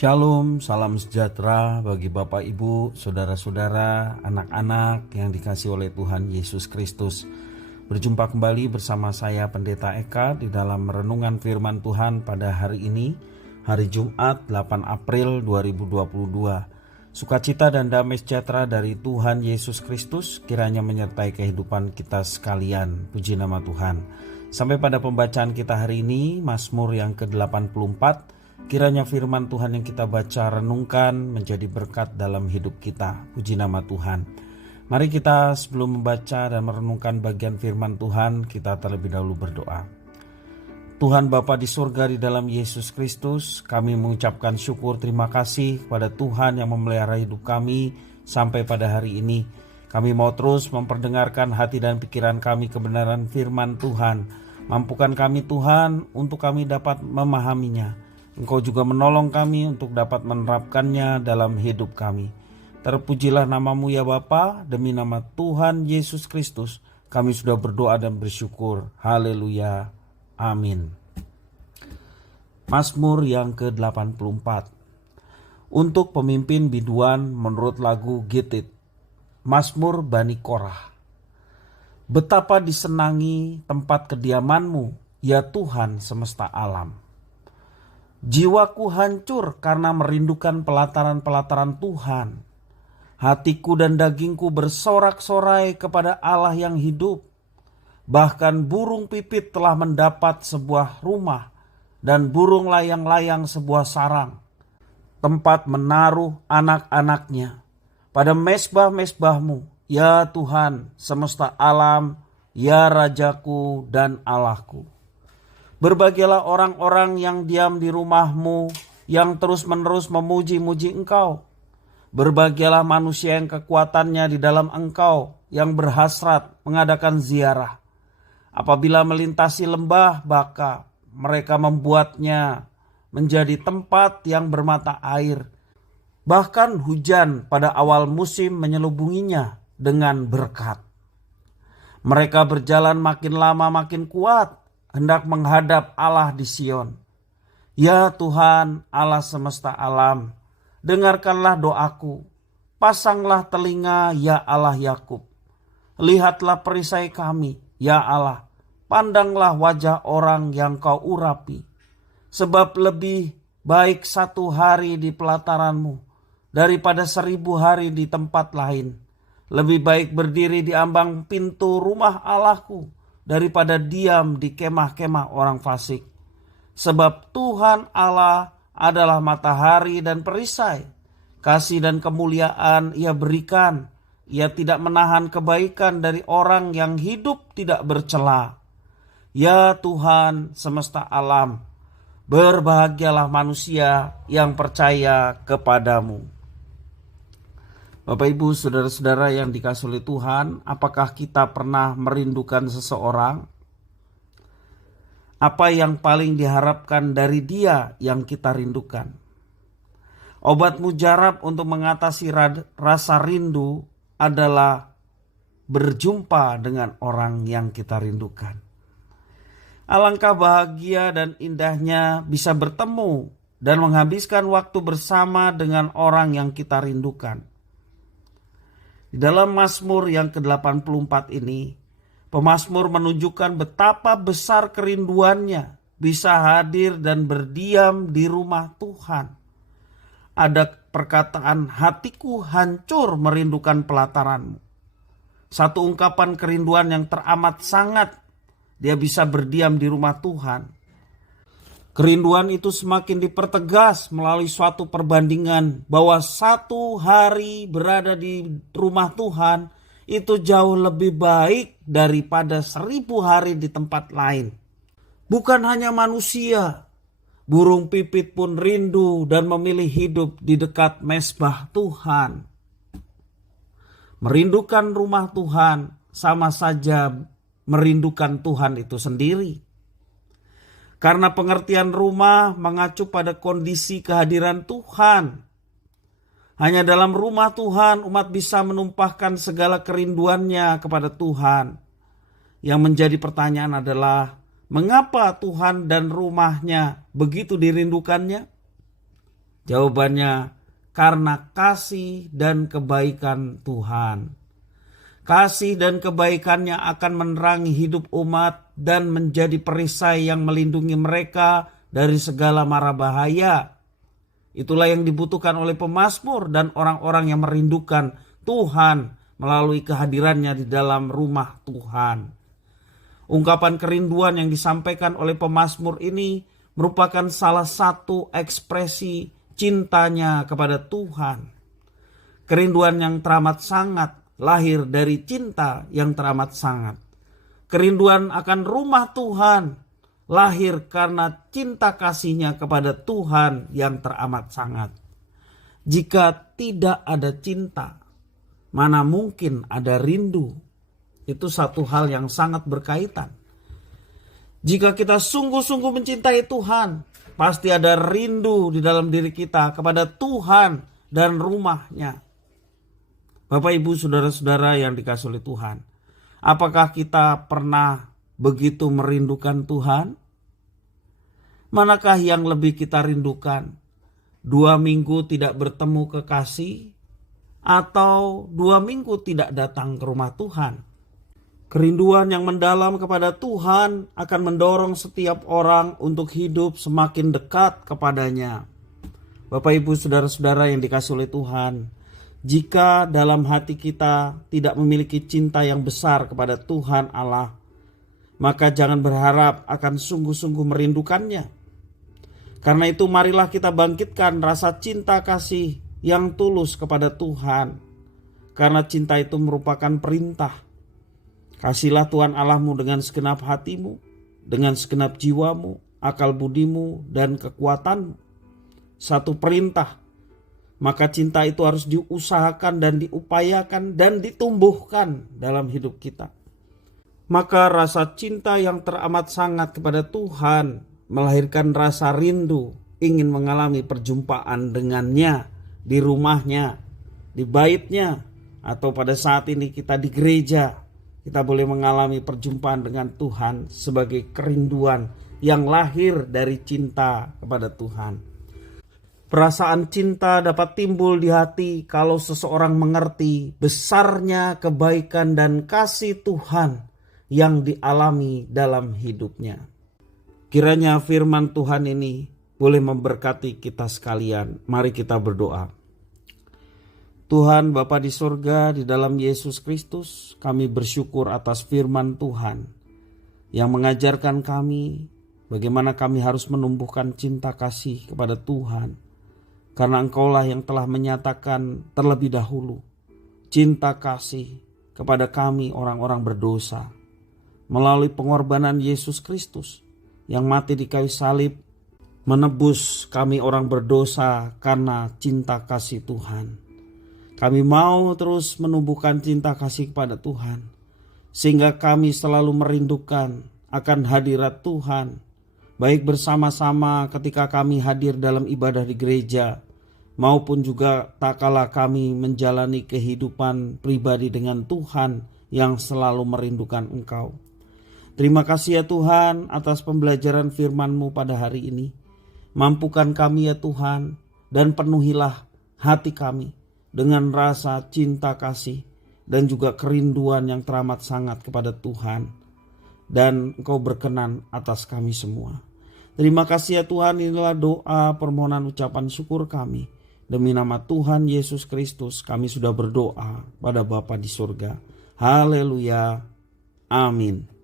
Shalom, salam sejahtera bagi Bapak Ibu, saudara-saudara, anak-anak yang dikasihi oleh Tuhan Yesus Kristus. Berjumpa kembali bersama saya Pendeta Eka di dalam renungan firman Tuhan pada hari ini, hari Jumat 8 April 2022. Sukacita dan damai sejahtera dari Tuhan Yesus Kristus kiranya menyertai kehidupan kita sekalian. Puji nama Tuhan. Sampai pada pembacaan kita hari ini, Mazmur yang ke-84. Kiranya firman Tuhan yang kita baca renungkan menjadi berkat dalam hidup kita. Puji nama Tuhan. Mari kita sebelum membaca dan merenungkan bagian firman Tuhan, kita terlebih dahulu berdoa. Tuhan Bapa di surga, di dalam Yesus Kristus, kami mengucapkan syukur terima kasih kepada Tuhan yang memelihara hidup kami sampai pada hari ini. Kami mau terus memperdengarkan hati dan pikiran kami kebenaran firman Tuhan. Mampukan kami Tuhan untuk kami dapat memahaminya. Engkau juga menolong kami untuk dapat menerapkannya dalam hidup kami. Terpujilah namamu ya Bapa, demi nama Tuhan Yesus Kristus kami sudah berdoa dan bersyukur. Haleluya. Amin. Mazmur yang ke-84. Untuk pemimpin biduan menurut lagu Gitit. Mazmur Bani Korah. Betapa disenangi tempat kediamanmu, ya Tuhan semesta alam. Jiwaku hancur karena merindukan pelataran-pelataran Tuhan. Hatiku dan dagingku bersorak-sorai kepada Allah yang hidup. Bahkan burung pipit telah mendapat sebuah rumah dan burung layang-layang sebuah sarang, tempat menaruh anak-anaknya. Pada mezbah-mezbahmu, ya Tuhan semesta alam, ya Rajaku dan Allahku. Berbahagialah orang-orang yang diam di rumahmu, yang terus-menerus memuji-muji engkau. Berbahagialah manusia yang kekuatannya di dalam engkau, yang berhasrat mengadakan ziarah. Apabila melintasi lembah Baka, mereka membuatnya menjadi tempat yang bermata air. Bahkan hujan pada awal musim menyelubunginya dengan berkat. Mereka berjalan makin lama makin kuat, hendak menghadap Allah di Sion. Ya Tuhan Allah semesta alam, dengarkanlah doaku. Pasanglah telinga ya Allah Yakub. Lihatlah perisai kami ya Allah. Pandanglah wajah orang yang kau urapi. Sebab lebih baik 1 hari di pelataranmu daripada 1000 hari di tempat lain. Lebih baik berdiri di ambang pintu rumah Allahku daripada diam di kemah-kemah orang fasik. Sebab Tuhan Allah adalah matahari dan perisai. Kasih dan kemuliaan ia berikan. Ia tidak menahan kebaikan dari orang yang hidup tidak bercela. Ya Tuhan semesta alam, berbahagialah manusia yang percaya kepadamu. Bapak Ibu saudara-saudara yang dikasihi oleh Tuhan, apakah kita pernah merindukan seseorang? Apa yang paling diharapkan dari dia yang kita rindukan? Obat mujarab untuk mengatasi rasa rindu adalah berjumpa dengan orang yang kita rindukan. Alangkah bahagia dan indahnya bisa bertemu dan menghabiskan waktu bersama dengan orang yang kita rindukan. Di dalam Mazmur yang ke-84 ini, pemazmur menunjukkan betapa besar kerinduannya bisa hadir dan berdiam di rumah Tuhan. Ada perkataan, hatiku hancur merindukan pelataranmu. Satu ungkapan kerinduan yang teramat sangat, dia bisa berdiam di rumah Tuhan. Kerinduan itu semakin dipertegas melalui suatu perbandingan bahwa 1 hari berada di rumah Tuhan itu jauh lebih baik daripada 1000 hari di tempat lain. Bukan hanya manusia, burung pipit pun rindu dan memilih hidup di dekat mezbah Tuhan. Merindukan rumah Tuhan sama saja merindukan Tuhan itu sendiri. Karena pengertian rumah mengacu pada kondisi kehadiran Tuhan. Hanya dalam rumah Tuhan umat bisa menumpahkan segala kerinduannya kepada Tuhan. Yang menjadi pertanyaan adalah, mengapa Tuhan dan rumahnya begitu dirindukannya? Jawabannya, karena kasih dan kebaikan Tuhan. Kasih dan kebaikannya akan menerangi hidup umat dan menjadi perisai yang melindungi mereka dari segala mara bahaya. Itulah yang dibutuhkan oleh pemazmur dan orang-orang yang merindukan Tuhan melalui kehadirannya di dalam rumah Tuhan. Ungkapan kerinduan yang disampaikan oleh pemazmur ini merupakan salah satu ekspresi cintanya kepada Tuhan. Kerinduan yang teramat sangat lahir dari cinta yang teramat sangat. Kerinduan akan rumah Tuhan lahir karena cinta kasihnya kepada Tuhan yang teramat sangat. Jika tidak ada cinta, mana mungkin ada rindu? Itu satu hal yang sangat berkaitan. Jika kita sungguh-sungguh mencintai Tuhan, pasti ada rindu di dalam diri kita kepada Tuhan dan rumahnya. Bapak, Ibu, saudara-saudara yang dikasihi oleh Tuhan, apakah kita pernah begitu merindukan Tuhan? Manakah yang lebih kita rindukan? 2 minggu tidak bertemu kekasih atau 2 minggu tidak datang ke rumah Tuhan? Kerinduan yang mendalam kepada Tuhan akan mendorong setiap orang untuk hidup semakin dekat kepadanya. Bapak, Ibu, saudara-saudara yang dikasihi oleh Tuhan, jika dalam hati kita tidak memiliki cinta yang besar kepada Tuhan Allah, maka jangan berharap akan sungguh-sungguh merindukannya. Karena itu marilah kita bangkitkan rasa cinta kasih yang tulus kepada Tuhan. Karena cinta itu merupakan perintah. Kasihlah Tuhan Allahmu dengan segenap hatimu, dengan segenap jiwamu, akal budimu, dan kekuatanmu. Satu perintah. Maka cinta itu harus diusahakan dan diupayakan dan ditumbuhkan dalam hidup kita. Maka rasa cinta yang teramat sangat kepada Tuhan melahirkan rasa rindu ingin mengalami perjumpaan dengannya di rumahnya, di baitnya, atau pada saat ini kita di gereja. Kita boleh mengalami perjumpaan dengan Tuhan sebagai kerinduan yang lahir dari cinta kepada Tuhan. Perasaan cinta dapat timbul di hati kalau seseorang mengerti besarnya kebaikan dan kasih Tuhan yang dialami dalam hidupnya. Kiranya firman Tuhan ini boleh memberkati kita sekalian. Mari kita berdoa. Tuhan Bapa di surga, di dalam Yesus Kristus, kami bersyukur atas firman Tuhan yang mengajarkan kami bagaimana kami harus menumbuhkan cinta kasih kepada Tuhan. Karena Engkaulah yang telah menyatakan terlebih dahulu cinta kasih kepada kami orang-orang berdosa melalui pengorbanan Yesus Kristus yang mati di kayu salib, menebus kami orang berdosa karena cinta kasih Tuhan. Kami mau terus menumbuhkan cinta kasih kepada Tuhan, sehingga kami selalu merindukan akan hadirat Tuhan, baik bersama-sama ketika kami hadir dalam ibadah di gereja, maupun juga tak kala kami menjalani kehidupan pribadi dengan Tuhan yang selalu merindukan Engkau. Terima kasih ya Tuhan atas pembelajaran firman-Mu pada hari ini. Mampukan kami ya Tuhan, dan penuhilah hati kami dengan rasa cinta kasih dan juga kerinduan yang teramat sangat kepada Tuhan. Dan Engkau berkenan atas kami semua. Terima kasih ya Tuhan, inilah doa permohonan ucapan syukur kami. Demi nama Tuhan Yesus Kristus kami sudah berdoa pada Bapa di surga. Haleluya. Amin.